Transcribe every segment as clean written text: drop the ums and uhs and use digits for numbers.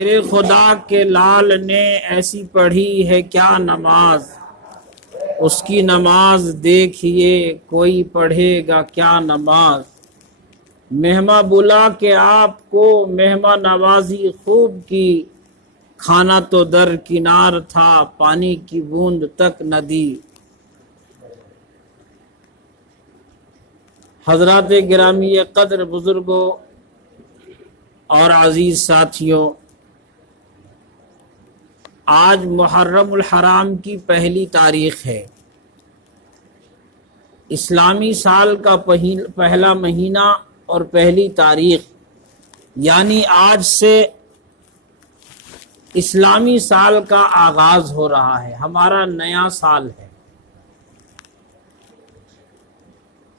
میرے خدا کے لال نے ایسی پڑھی ہے کیا نماز، اس کی نماز دیکھیے کوئی پڑھے گا کیا نماز۔ مہماں بلا کے آپ کو مہماں نوازی خوب کی، کھانا تو در کنار تھا پانی کی بوند تک نہ دی۔ حضرات گرامی قدر بزرگوں اور عزیز ساتھیوں، آج محرم الحرام کی پہلی تاریخ ہے۔ اسلامی سال کا پہلا مہینہ اور پہلی تاریخ، یعنی آج سے اسلامی سال کا آغاز ہو رہا ہے، ہمارا نیا سال ہے۔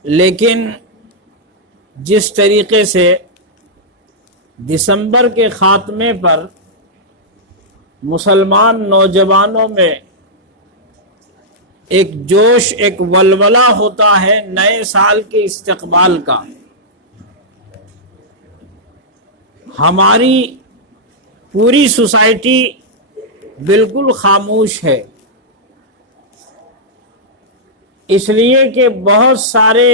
لیکن جس طریقے سے دسمبر کے خاتمے پر مسلمان نوجوانوں میں ایک جوش، ایک ولولہ ہوتا ہے نئے سال کے استقبال کا، ہماری پوری سوسائٹی بالکل خاموش ہے، اس لیے کہ بہت سارے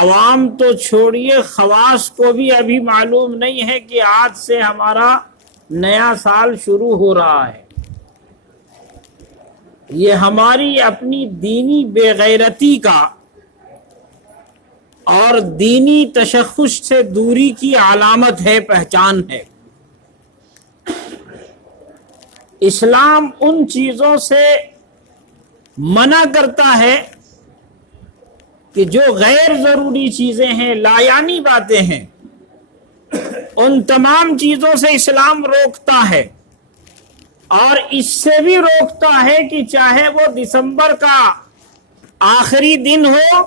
عوام تو چھوڑیے، خواص کو بھی ابھی معلوم نہیں ہے کہ آج سے ہمارا نیا سال شروع ہو رہا ہے۔ یہ ہماری اپنی دینی بے غیرتی کا اور دینی تشخص سے دوری کی علامت ہے، پہچان ہے۔ اسلام ان چیزوں سے منع کرتا ہے کہ جو غیر ضروری چیزیں ہیں، لایانی باتیں ہیں، ان تمام چیزوں سے اسلام روکتا ہے، اور اس سے بھی روکتا ہے کہ چاہے وہ دسمبر کا آخری دن ہو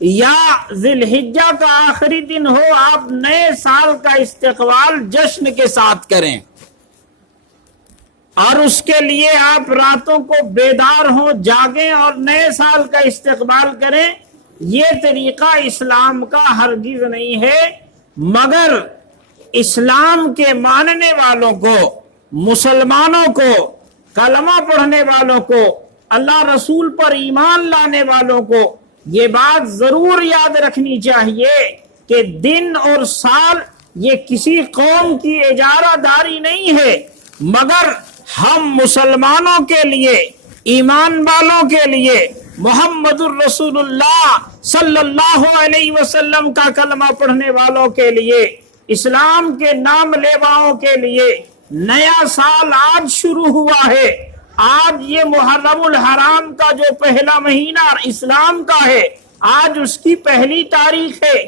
یا ذی الحجہ کا آخری دن ہو، آپ نئے سال کا استقبال جشن کے ساتھ کریں، اور اس کے لیے آپ راتوں کو بیدار ہوں، جاگیں اور نئے سال کا استقبال کریں۔ یہ طریقہ اسلام کا ہرگز نہیں ہے، مگر اسلام کے ماننے والوں کو، مسلمانوں کو، کلمہ پڑھنے والوں کو، اللہ رسول پر ایمان لانے والوں کو یہ بات ضرور یاد رکھنی چاہیے کہ دن اور سال یہ کسی قوم کی اجارہ داری نہیں ہے، مگر ہم مسلمانوں کے لیے، ایمان والوں کے لیے، محمد الرسول اللہ صلی اللہ علیہ وسلم کا کلمہ پڑھنے والوں کے لیے، اسلام کے نام لیواؤں کے لیے نیا سال آج شروع ہوا ہے۔ آج یہ محرم الحرام کا جو پہلا مہینہ اسلام کا ہے، آج اس کی پہلی تاریخ ہے۔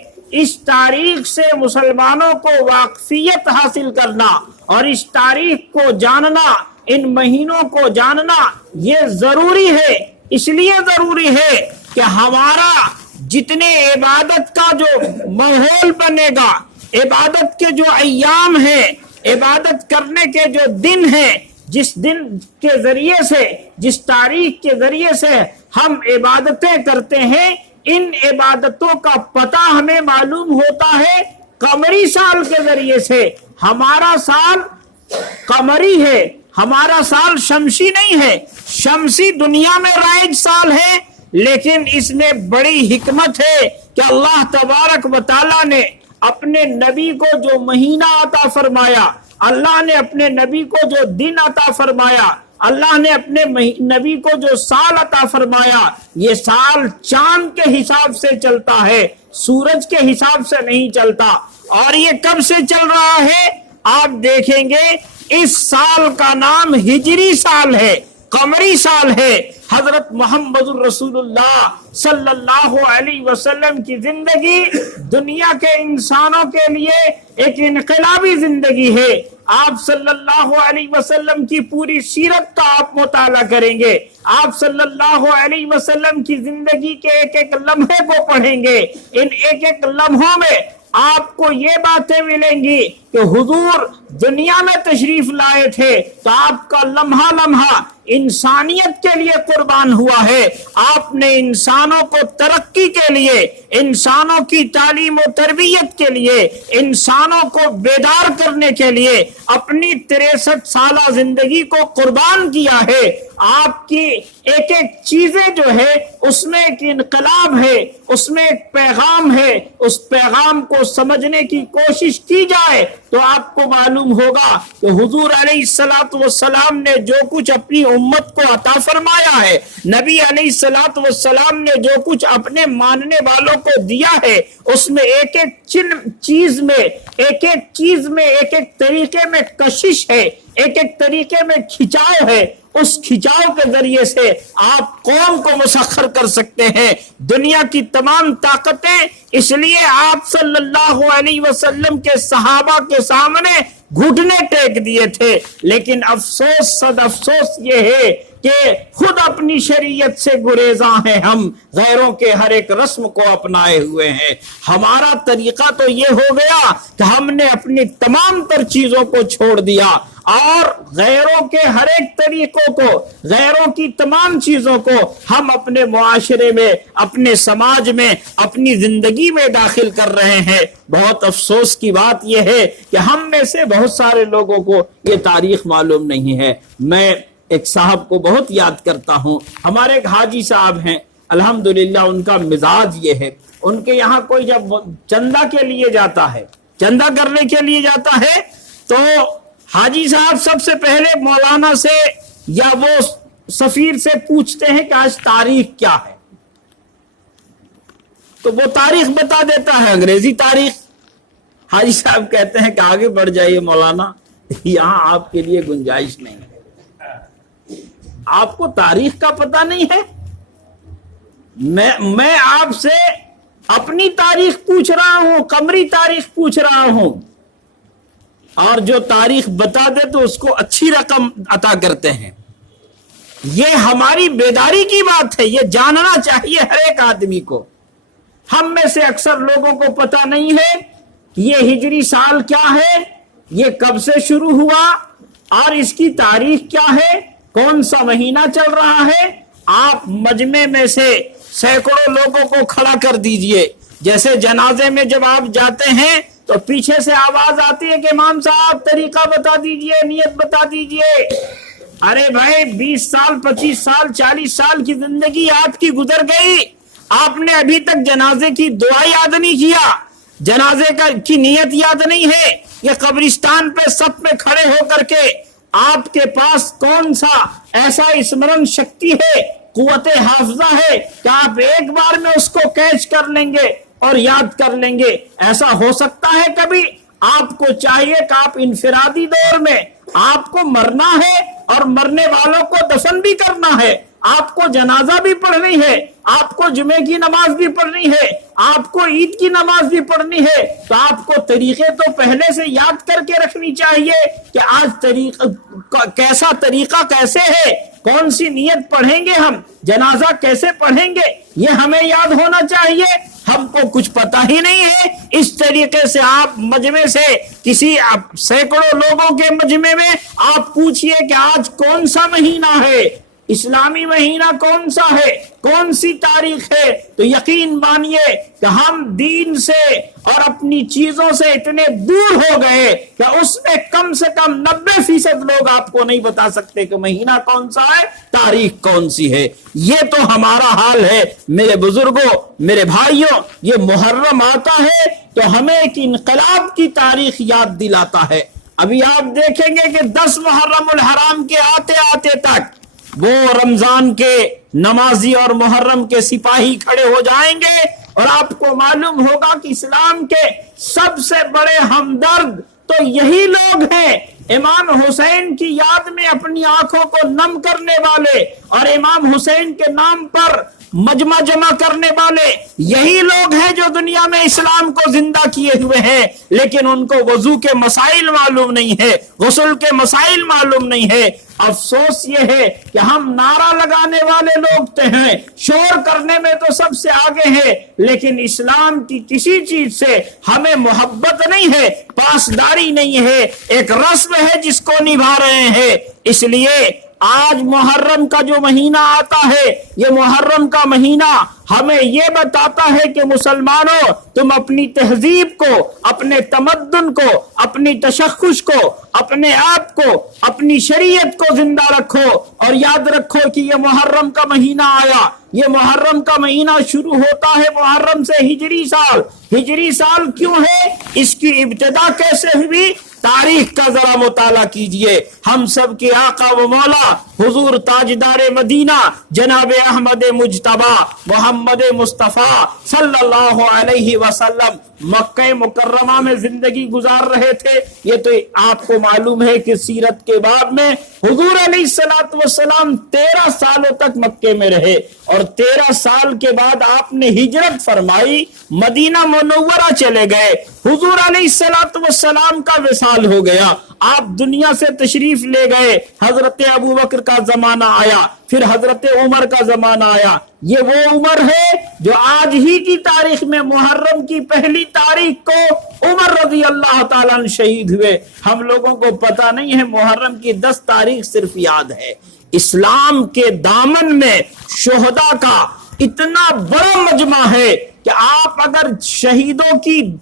اس تاریخ سے مسلمانوں کو واقفیت حاصل کرنا اور اس تاریخ کو جاننا، ان مہینوں کو جاننا یہ ضروری ہے۔ اس لیے ضروری ہے کہ ہمارا جتنے عبادت کا جو ماحول بنے گا، عبادت کے جو ایام ہیں، عبادت کرنے کے جو دن ہیں، جس دن کے ذریعے سے، جس تاریخ کے ذریعے سے ہم عبادتیں کرتے ہیں، ان عبادتوں کا پتہ ہمیں معلوم ہوتا ہے قمری سال کے ذریعے سے۔ ہمارا سال قمری ہے، ہمارا سال شمسی نہیں ہے۔ شمسی دنیا میں رائج سال ہے، لیکن اس میں بڑی حکمت ہے کہ اللہ تبارک و تعالیٰ نے اپنے نبی کو جو مہینہ عطا فرمایا، اللہ نے اپنے نبی کو جو دن عطا فرمایا، اللہ نے اپنے نبی کو جو سال عطا فرمایا، یہ سال چاند کے حساب سے چلتا ہے، سورج کے حساب سے نہیں چلتا۔ اور یہ کب سے چل رہا ہے آپ دیکھیں گے، اس سال کا نام ہجری سال ہے، قمری سال ہے۔ حضرت محمد الرسول اللہ صلی اللہ علیہ وسلم کی زندگی دنیا کے انسانوں کے لیے ایک انقلابی زندگی ہے۔ آپ صلی اللہ علیہ وسلم کی پوری سیرت کا آپ مطالعہ کریں گے، آپ صلی اللہ علیہ وسلم کی زندگی کے ایک ایک لمحے کو پڑھیں گے، ان ایک ایک لمحوں میں آپ کو یہ باتیں ملیں گی کہ حضور دنیا میں تشریف لائے تھے تو آپ کا لمحہ لمحہ انسانیت کے لیے قربان ہوا ہے. آپ نے انسانوں کو ترقی کے لیے، انسانوں کی تعلیم و تربیت کے لیے، انسانوں کو بیدار کرنے کے لیے اپنی 63 سالہ زندگی کو قربان کیا ہے. آپ کی ایک ایک چیزیں جو ہے اس میں ایک انقلاب ہے، اس میں ایک پیغام ہے. اس پیغام کو سمجھنے کی کوشش کی جائے تو آپ کو معلوم ہوگا کہ حضور علیہ الصلوۃ والسلام نے جو کچھ اپنی امت کو عطا فرمایا ہے، نبی علیہ الصلوۃ والسلام نے جو کچھ اپنے ماننے والوں کو دیا ہے، اس میں ایک ایک چیز میں ایک ایک طریقے میں کشش ہے، ایک ایک طریقے میں کھچاؤ ہے. اس کھچاؤ کے ذریعے سے آپ قوم کو مسخر کر سکتے ہیں دنیا کی تمام طاقتیں. اس لیے آپ صلی اللہ علیہ وسلم کے صحابہ کے سامنے گھٹنے ٹیک دیے تھے. لیکن افسوس صد افسوس یہ ہے کہ خود اپنی شریعت سے گریزاں ہیں، ہم غیروں کے ہر ایک رسم کو اپنائے ہوئے ہیں. ہمارا طریقہ تو یہ ہو گیا کہ ہم نے اپنی تمام تر چیزوں کو چھوڑ دیا اور غیروں کے ہر ایک طریقوں کو، غیروں کی تمام چیزوں کو ہم اپنے معاشرے میں، اپنے سماج میں، اپنی زندگی میں داخل کر رہے ہیں. بہت افسوس کی بات یہ ہے کہ ہم میں سے بہت سارے لوگوں کو یہ تاریخ معلوم نہیں ہے. میں ایک صاحب کو بہت یاد کرتا ہوں، ہمارے ایک حاجی صاحب ہیں، الحمدللہ ان کا مزاج یہ ہے، ان کے یہاں کوئی جب چندہ کے لیے جاتا ہے، چندہ کرنے کے لیے جاتا ہے تو حاجی صاحب سب سے پہلے مولانا سے یا وہ سفیر سے پوچھتے ہیں کہ آج تاریخ کیا ہے، تو وہ تاریخ بتا دیتا ہے، انگریزی تاریخ. حاجی صاحب کہتے ہیں کہ آگے بڑھ جائیے مولانا، یہاں آپ کے لیے گنجائش نہیں ہے، آپ کو تاریخ کا پتہ نہیں ہے. میں آپ سے اپنی تاریخ پوچھ رہا ہوں، قمری تاریخ پوچھ رہا ہوں، اور جو تاریخ بتا دے تو اس کو اچھی رقم عطا کرتے ہیں. یہ ہماری بیداری کی بات ہے، یہ جاننا چاہیے ہر ایک آدمی کو. ہم میں سے اکثر لوگوں کو پتہ نہیں ہے کہ یہ ہجری سال کیا ہے، یہ کب سے شروع ہوا اور اس کی تاریخ کیا ہے، کون سا مہینہ چل رہا ہے. آپ مجمع میں سے سینکڑوں لوگوں کو کھڑا کر دیجئے، جیسے جنازے میں جب آپ جاتے ہیں تو پیچھے سے آواز آتی ہے کہ امام صاحب طریقہ بتا دیجئے، نیت بتا دیجئے. ارے بھائی 20 سال 25 سال 40 سال کی زندگی آپ کی گزر گئی، آپ نے ابھی تک جنازے کی دعا یاد نہیں کیا، جنازے کی نیت یاد نہیں ہے. یہ قبرستان پہ صف میں کھڑے ہو کر کے آپ کے پاس کون سا ایسا اسمرن شکتی ہے، قوت حافظہ ہے کہ آپ ایک بار میں اس کو کیچ کر لیں گے اور یاد کر لیں گے؟ ایسا ہو سکتا ہے کبھی؟ آپ کو چاہیے کہ آپ انفرادی دور میں آپ کو مرنا ہے اور مرنے والوں کو دفن بھی کرنا ہے، آپ کو جنازہ بھی پڑھنی ہے، آپ کو جمعے کی نماز بھی پڑھنی ہے، آپ کو عید کی نماز بھی پڑھنی ہے، تو آپ کو طریقے تو پہلے سے یاد کر کے رکھنی چاہیے کہ آج کیسا طریقہ کیسے ہے، کون سی نیت پڑھیں گے، ہم جنازہ کیسے پڑھیں گے، یہ ہمیں یاد ہونا چاہیے. ہم کو کچھ پتہ ہی نہیں ہے. اس طریقے سے آپ مجمع سے کسی سینکڑوں لوگوں کے مجمع میں آپ پوچھئے کہ آج کون سا مہینہ ہے، اسلامی مہینہ کون سا ہے، کون سی تاریخ ہے، تو یقین مانیے کہ ہم دین سے اور اپنی چیزوں سے اتنے دور ہو گئے کہ اس میں کم سے کم 90% لوگ آپ کو نہیں بتا سکتے کہ مہینہ کون سا ہے، تاریخ کون سی ہے. یہ تو ہمارا حال ہے میرے بزرگوں، میرے بھائیوں. یہ محرم آتا ہے تو ہمیں ایک انقلاب کی تاریخ یاد دلاتا ہے. ابھی آپ دیکھیں گے کہ 10 محرم الحرام کے آتے آتے تک وہ رمضان کے نمازی اور محرم کے سپاہی کھڑے ہو جائیں گے اور آپ کو معلوم ہوگا کہ اسلام کے سب سے بڑے ہمدرد تو یہی لوگ ہیں. امام حسین کی یاد میں اپنی آنکھوں کو نم کرنے والے اور امام حسین کے نام پر مجمع جمع کرنے والے یہی لوگ ہیں جو دنیا میں اسلام کو زندہ کیے ہوئے ہیں، لیکن ان کو وضو کے مسائل معلوم نہیں ہے، غسل کے مسائل معلوم نہیں ہے۔ افسوس یہ ہے کہ ہم نعرہ لگانے والے لوگ تو ہیں، شور کرنے میں تو سب سے آگے ہے، لیکن اسلام کی کسی چیز سے ہمیں محبت نہیں ہے، پاسداری نہیں ہے، ایک رسم ہے جس کو نبھا رہے ہیں۔ اس لیے آج محرم کا جو مہینہ آتا ہے، یہ محرم کا مہینہ ہمیں یہ بتاتا ہے کہ مسلمانوں، تم اپنی تہذیب کو، اپنے تمدن کو، اپنی تشخص کو، اپنے آپ کو، اپنی شریعت کو زندہ رکھو، اور یاد رکھو کہ یہ محرم کا مہینہ آیا، یہ محرم کا مہینہ شروع ہوتا ہے محرم سے ہجری سال۔ ہجری سال کیوں ہے؟ اس کی ابتدا کیسے ہوئی؟ تاریخ کا ذرا مطالعہ کیجئے۔ ہم سب کے آقا و مولا حضور تاجدار مدینہ جناب احمد مجتبی محمد مصطفیٰ صلی اللہ علیہ وسلم مکہ مکرمہ میں زندگی گزار رہے تھے۔ یہ تو آپ کو معلوم ہے کہ سیرت کے باب میں حضور علیہ السلام 13 سالوں تک مکے میں رہے، اور 13 سال کے بعد آپ نے ہجرت فرمائی، مدینہ منورہ چلے گئے۔ حضور علیہ السلام کا وصال ہو گیا، آپ دنیا سے تشریف لے گئے۔ حضرت ابو بکر کا زمانہ آیا، پھر حضرت عمر کا زمانہ آیا۔ یہ وہ عمر ہے جو آج ہی کی تاریخ میں محرم کی پہلی تاریخ کو عمر رضی اللہ تعالیٰ عنہ شہید ہوئے۔ ہم لوگوں کو پتہ نہیں ہے، محرم کی 10 تاریخ صرف یاد ہے۔ اسلام کے دامن میں شہداء کا اتنا بڑا مجمع ہے کہ آپ اگر شہیدوں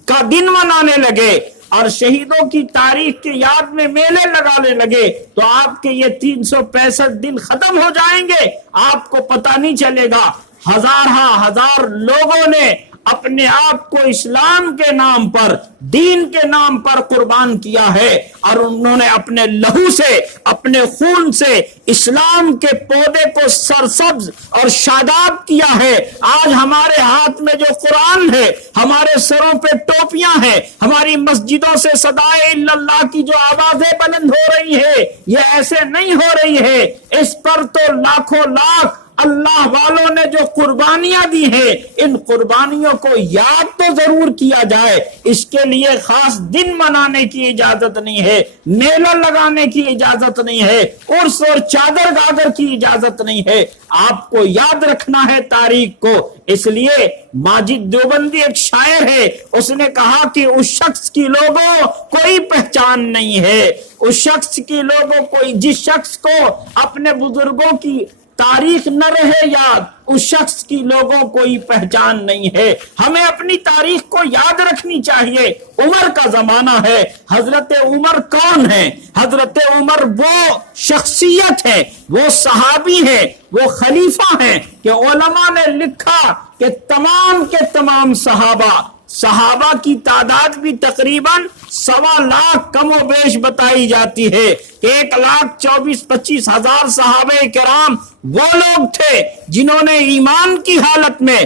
کا دن منانے لگے اور شہیدوں کی تاریخ کے یاد میں میلے لگانے لگے تو آپ کے یہ 365 دن ختم ہو جائیں گے، آپ کو پتہ نہیں چلے گا۔ ہزار لوگوں نے اپنے آپ کو اسلام کے نام پر، دین کے نام پر قربان کیا ہے، اور انہوں نے اپنے لہو سے، اپنے خون سے اسلام کے پودے کو سرسبز اور شاداب کیا ہے۔ آج ہمارے ہاتھ میں جو قرآن ہے، ہمارے سروں پہ ٹوپیاں ہیں، ہماری مسجدوں سے صدائے الا اللہ کی جو آوازیں بلند ہو رہی ہے، یہ ایسے نہیں ہو رہی ہے۔ اس پر تو لاکھوں لاکھ اللہ والوں نے جو قربانیاں دی ہیں، ان قربانیوں کو یاد تو ضرور کیا جائے۔ اس کے لیے خاص دن منانے کی اجازت نہیں ہے، میلہ لگانے کی اجازت نہیں ہے، عرس اور چادر گادر کی اجازت نہیں ہے۔ آپ کو یاد رکھنا ہے تاریخ کو۔ اس لیے ماجد دیوبندی ایک شاعر ہے، اس نے کہا کہ اس شخص کی لوگوں کوئی پہچان نہیں ہے، اس شخص کی لوگوں کوئی، جس شخص کو اپنے بزرگوں کی تاریخ نہ رہے یاد، اس شخص کی لوگوں کوئی پہچان نہیں ہے۔ ہمیں اپنی تاریخ کو یاد رکھنی چاہیے۔ عمر کا زمانہ ہے۔ حضرت عمر کون ہے؟ حضرت عمر وہ شخصیت ہے، وہ صحابی ہے، وہ خلیفہ ہیں کہ علماء نے لکھا کہ تمام کے تمام صحابہ کی تعداد بھی تقریباً 1.25 لاکھ کم و بیش بتائی جاتی ہے۔ 1,24,25 ہزار صحابہ کرام وہ لوگ تھے جنہوں نے ایمان کی حالت میں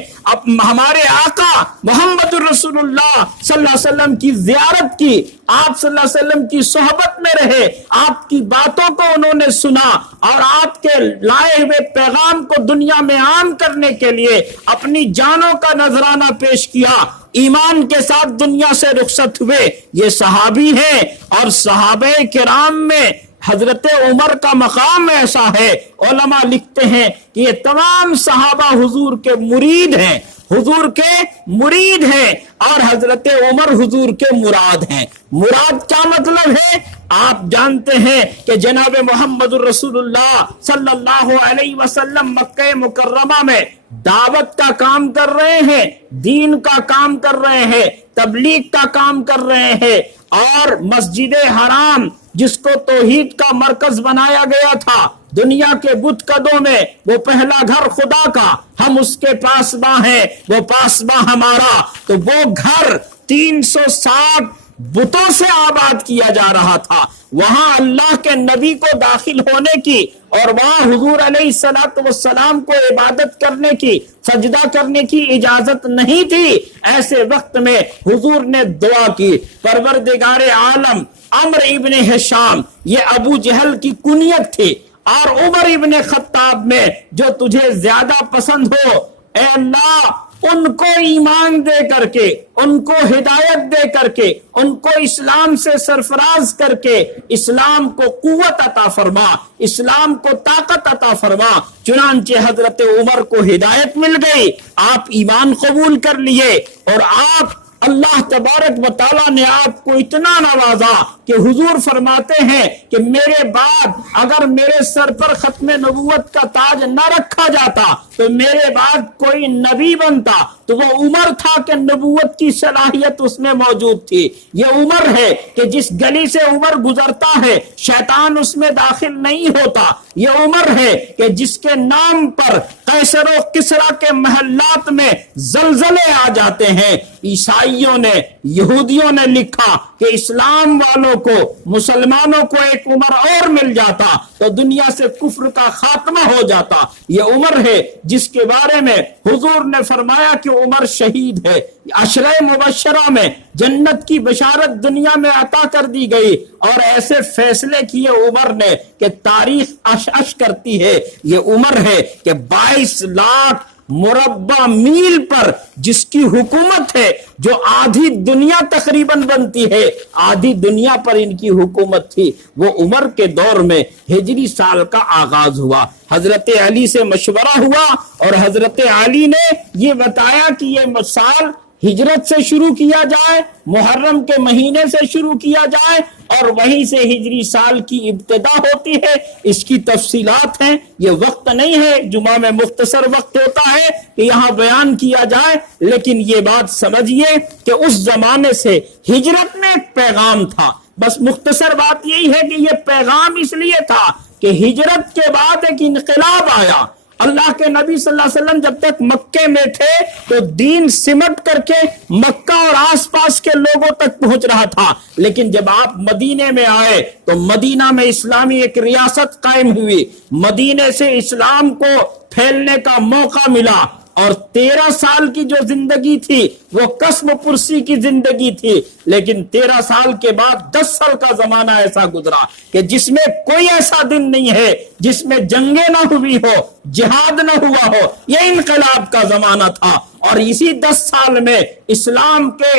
ہمارے آقا محمد رسول اللہ صلی اللہ علیہ وسلم کی زیارت کی، آپ صلی اللہ علیہ وسلم کی صحبت میں رہے، آپ کی باتوں کو انہوں نے سنا، اور آپ کے لائے ہوئے پیغام کو دنیا میں عام کرنے کے لیے اپنی جانوں کا نذرانہ پیش کیا، ایمان کے ساتھ دنیا سے رخصت ہوئے۔ یہ صحابی ہیں، اور صحابہ کرام میں حضرت عمر کا مقام ایسا ہے، علماء لکھتے ہیں کہ یہ تمام صحابہ حضور کے مرید ہیں، حضور کے مرید ہیں، اور حضرت عمر حضور کے مراد ہیں۔ مراد کیا مطلب ہے؟ آپ جانتے ہیں کہ جناب محمد رسول اللہ صلی اللہ علیہ وسلم مکہ مکرمہ میں دعوت کا کام کر رہے ہیں، دین کا کام کر رہے ہیں، تبلیغ کا کام کر رہے ہیں، اور مسجد حرام جس کو توحید کا مرکز بنایا گیا تھا دنیا کے بت قدوں میں، وہ پہلا گھر خدا کا، ہم اس کے پاسباں ہیں، وہ پاسباں ہمارا، تو وہ گھر 360 بتوں سے آباد کیا جا رہا تھا۔ وہاں اللہ کے نبی کو داخل ہونے کی اور وہاں حضور علیہ السلام کو عبادت کرنے کی، سجدہ کرنے کی اجازت نہیں تھی۔ ایسے وقت میں حضور نے دعا کی، پروردگار عالم، عمرو ابن ہشام، یہ ابو جہل کی کنیت تھی، اور عمر ابن خطاب میں جو تجھے زیادہ پسند ہو اے اللہ ان کو ایمان دے کر کے، ان کو ہدایت دے کر کے، ان کو اسلام سے سرفراز کر کے اسلام کو قوت عطا فرما، اسلام کو طاقت عطا فرما۔ چنانچہ حضرت عمر کو ہدایت مل گئی، آپ ایمان قبول کر لیے، اور آپ اللہ تبارک و تعالیٰ نے آپ کو اتنا نوازا کہ حضور فرماتے ہیں کہ میرے بعد اگر میرے سر پر ختم نبوت کا تاج نہ رکھا جاتا تو میرے بعد کوئی نبی بنتا تو وہ عمر تھا کہ نبوت کی صلاحیت اس میں موجود تھی۔ یہ عمر ہے کہ جس گلی سے عمر گزرتا ہے شیطان اس میں داخل نہیں ہوتا۔ یہ عمر ہے کہ جس کے نام پر قیصر و کسریٰ کے محلات میں زلزلے آ جاتے ہیں۔ عیسائیوں نے، یہودیوں نے لکھا کہ اسلام والوں کو، مسلمانوں کو ایک عمر اور مل جاتا تو دنیا سے کفر کا خاتمہ ہو جاتا۔ یہ عمر ہے جس کے بارے میں حضور نے فرمایا کہ عمر شہید ہے۔ عشرہ مبشرہ میں جنت کی بشارت دنیا میں عطا کر دی گئی، اور ایسے فیصلے کیے عمر نے کہ تاریخ اش کرتی ہے۔ یہ عمر ہے کہ 22 لاکھ مربع میل پر جس کی حکومت ہے، جو آدھی دنیا تقریباً بنتی ہے، آدھی دنیا پر ان کی حکومت تھی۔ وہ عمر کے دور میں ہجری سال کا آغاز ہوا، حضرت علی سے مشورہ ہوا اور حضرت علی نے یہ بتایا کہ یہ سال ہجرت سے شروع کیا جائے، محرم کے مہینے سے شروع کیا جائے، اور وہیں سے ہجری سال کی ابتدا ہوتی ہے۔ اس کی تفصیلات ہیں، یہ وقت نہیں ہے، جمعہ میں مختصر وقت ہوتا ہے کہ یہاں بیان کیا جائے، لیکن یہ بات سمجھیے کہ اس زمانے سے ہجرت میں ایک پیغام تھا۔ بس مختصر بات یہی ہے کہ یہ پیغام اس لیے تھا کہ ہجرت کے بعد ایک انقلاب آیا۔ اللہ کے نبی صلی اللہ علیہ وسلم جب تک مکے میں تھے تو دین سمٹ کر کے مکہ اور آس پاس کے لوگوں تک پہنچ رہا تھا، لیکن جب آپ مدینے میں آئے تو مدینہ میں اسلامی ایک ریاست قائم ہوئی، مدینے سے اسلام کو پھیلنے کا موقع ملا، اور 13 سال کی جو زندگی تھی وہ قسم پرسی کی زندگی تھی، لیکن 13 سال کے بعد 10 سال کا زمانہ ایسا گزرا کہ جس میں کوئی ایسا دن نہیں ہے جس میں جنگیں نہ ہوئی ہو، جہاد نہ ہوا ہو۔ یہ انقلاب کا زمانہ تھا، اور اسی 10 سال میں اسلام کے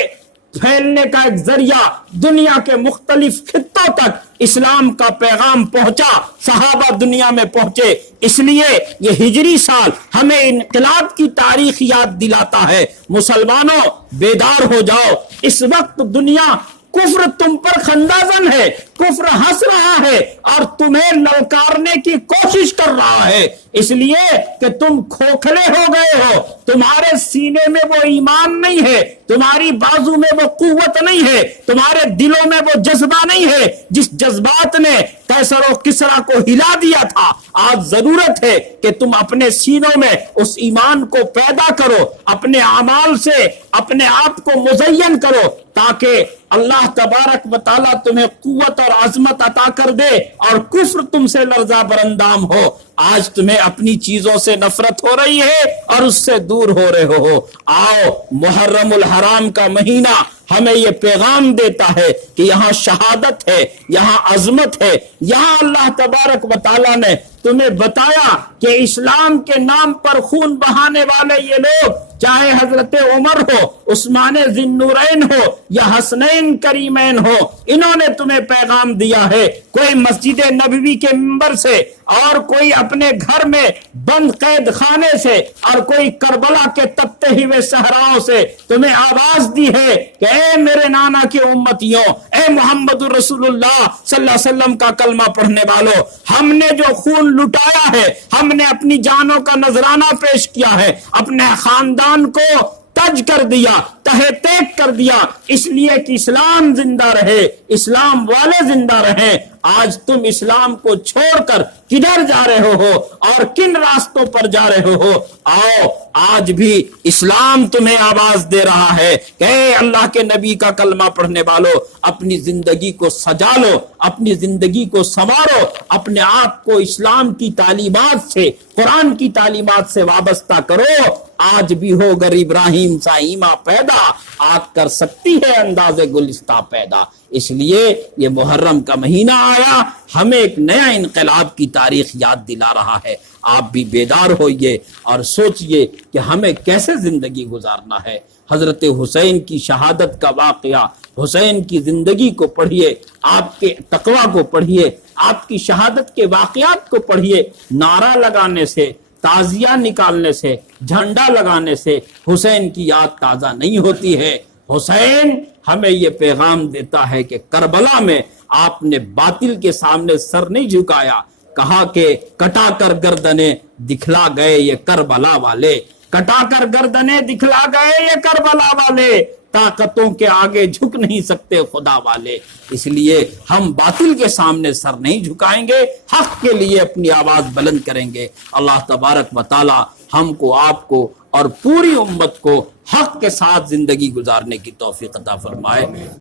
پھیلنے کا ایک ذریعہ دنیا کے مختلف خطوں تک اسلام کا پیغام پہنچا، صحابہ دنیا میں پہنچے۔ اس لیے یہ ہجری سال ہمیں انقلاب کی تاریخ یاد دلاتا ہے۔ مسلمانوں بیدار ہو جاؤ، اس وقت دنیا کفر تم پر خندازن ہے، کفر ہنس رہا ہے اور تمہیں للکارنے کی کوشش کر رہا ہے، اس لیے کہ تم کھوکھلے ہو گئے ہو، تمہارے سینے میں وہ ایمان نہیں ہے، تمہاری بازو میں وہ قوت نہیں ہے، تمہارے دلوں میں وہ جذبہ نہیں ہے جس جذبات نے قیصر و کسریٰ کو ہلا دیا تھا۔ آج ضرورت ہے کہ تم اپنے سینوں میں اس ایمان کو پیدا کرو، اپنے اعمال سے اپنے آپ کو مزین کرو، تاکہ اللہ تبارک و تعالیٰ تمہیں قوت اور عظمت عطا کر دے اور کفر تم سے لرزہ برندام ہو۔ آج تمہیں اپنی چیزوں سے نفرت ہو رہی ہے اور اس سے دور ہو رہے ہو۔ آؤ، محرم الحرام کا مہینہ ہمیں یہ پیغام دیتا ہے کہ یہاں شہادت ہے، یہاں عظمت ہے، یہاں اللہ تبارک و تعالیٰ نے تمہیں بتایا کہ اسلام کے نام پر خون بہانے والے یہ لوگ، چاہے حضرت عمر ہو، عثمان ذی النورین ہو یا حسنین کریمین ہو، انہوں نے تمہیں پیغام دیا ہے۔ کوئی مسجد نبوی کے منبر سے اور کوئی اپنے گھر میں بند قید خانے سے اور کوئی کربلا کے تپتے ہوئے صحراؤں سے تمہیں آواز دی ہے کہ اے میرے نانا کے امتیوں، اے محمد رسول اللہ صلی اللہ علیہ وسلم کا کلمہ پڑھنے والوں، ہم نے جو خون لٹایا ہے، ہم نے اپنی جانوں کا نذرانہ پیش کیا ہے، اپنے خاندان کو تج کر دیا، تہہ تیک کر دیا، اس لیے کہ اسلام زندہ رہے، اسلام والے زندہ رہیں۔ آج تم اسلام کو چھوڑ کر کدھر جا رہے ہو اور کن راستوں پر جا رہے ہو؟ آؤ، آج بھی اسلام تمہیں آواز دے رہا ہے کہ اے اللہ کے نبی کا کلمہ پڑھنے والوں، اپنی زندگی کو سجا لو، اپنی زندگی کو سنوارو، اپنے آپ کو اسلام کی تعلیمات سے، قرآن کی تعلیمات سے وابستہ کرو، آج بھی ہو گر ابراہیم سا ایما پیدا، آگ کر سکتی ہے انداز گلستہ پیدا۔ اس لیے یہ محرم کا مہینہ آیا ہمیں ایک نیا انقلاب کی تاریخ یاد دلا رہا ہے۔ آپ بھی بیدار ہوئیے اور سوچئے کہ ہمیں کیسے زندگی گزارنا ہے۔ حضرت حسین کی شہادت کا واقعہ، حسین کی زندگی کو پڑھیے، آپ کے تقویٰ کو پڑھیے، آپ کی شہادت کے واقعات کو پڑھیے۔ نعرہ لگانے سے، تعزیہ نکالنے سے، جھنڈا لگانے سے حسین کی یاد تازہ نہیں ہوتی ہے۔ حسین ہمیں یہ پیغام دیتا ہے کہ کربلا میں آپ نے باطل کے سامنے سر نہیں جھکایا، کہا کہ کٹا کر گردنیں دکھلا گئے یہ کربلا والے، کٹا کر گردنیں دکھلا گئے یہ کربلا والے، طاقتوں کے آگے جھک نہیں سکتے خدا والے۔ اس لیے ہم باطل کے سامنے سر نہیں جھکائیں گے، حق کے لیے اپنی آواز بلند کریں گے۔ اللہ تبارک و تعالی ہم کو، آپ کو اور پوری امت کو حق کے ساتھ زندگی گزارنے کی توفیق عطا فرمائے۔